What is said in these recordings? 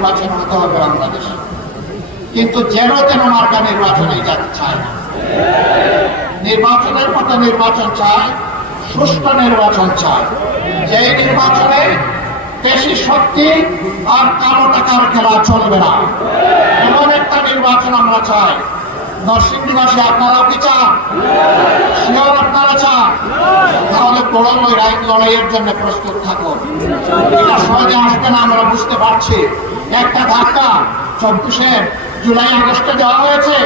নির্বাচন হতে হবে বাংলাদেশে। কিন্তু যেন তেন মার্কা নির্বাচনে যেতে চায় নির্বাচনের মতো নির্বাচন চায়, সুষ্ঠু নির্বাচন চায়। যে নির্বাচনে বেশি শক্তি আর কালো টাকার খেলা চলবে না, এমন একটা নির্বাচন আমরা চাই। নরসিংদীবাসী আপনারাও কি চান? আপনারা চান? তাহলে লড়াই লড়াইয়ের জন্য প্রস্তুত থাকুন। এটা সহজে আসবে না, আমরা বুঝতে পারছি। একটা ধাক্কা, চব্বিশে জুলাই, আগস্টে দেওয়া হয়েছে,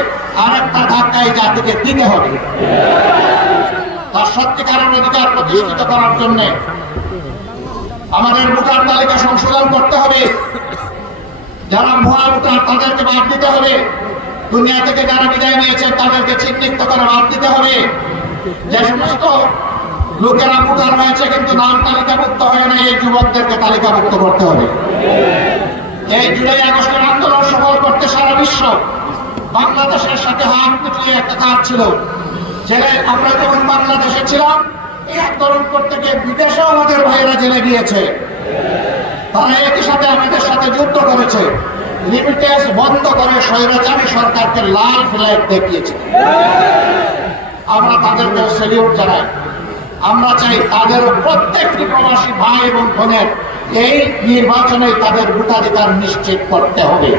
আর একটা ধাক্কা এই জাতিকে দিতে হবে। তার সত্যিকারের অধিকার প্রতিষ্ঠিত করার জন্য আমাদের ভোটার তালিকা সংশোধন করতে হবে। যারা ভুয়া ভোটার তাদেরকে বাদ দিতে হবে। দুনিয়া থেকে যারা বিদায় নিয়েছেন, তাদেরকে চিহ্নিত করে বাদ দিতে হবে। যে সমস্ত লোকেরা ভোটার হয়েছে, কিন্তু নাম তালিকাভুক্ত হয় না এই যুবকদেরকে তালিকাভুক্ত করতে হবে। এই জুলাই আগস্টের আন্দোলন সফল করতে সারা বিশ্ব বাংলাদেশের সাথে হাত মিটিয়ে একটা কাজ ছিল। জেলে আমরা যখন বাংলাদেশে ছিলাম, এই আন্দোলন করতে গিয়ে বিদেশেও আমাদের ভাইয়েরা জেলে গিয়েছে। তারা একই সাথে আমাদের সাথে যুদ্ধ করেছে। লিমিটেজ বন্ধ করে স্বৈরাচারী সরকারকে লাল ফ্ল্যাগ দেখিয়েছে। আমরা তাদেরকে সেলিউট জানাই। আমরা চাই তাদের প্রত্যেকটি প্রবাসী ভাই এবং বোনের এই নির্বাচনে তাদের ভোটাধিকার নিশ্চিত করতে হবে।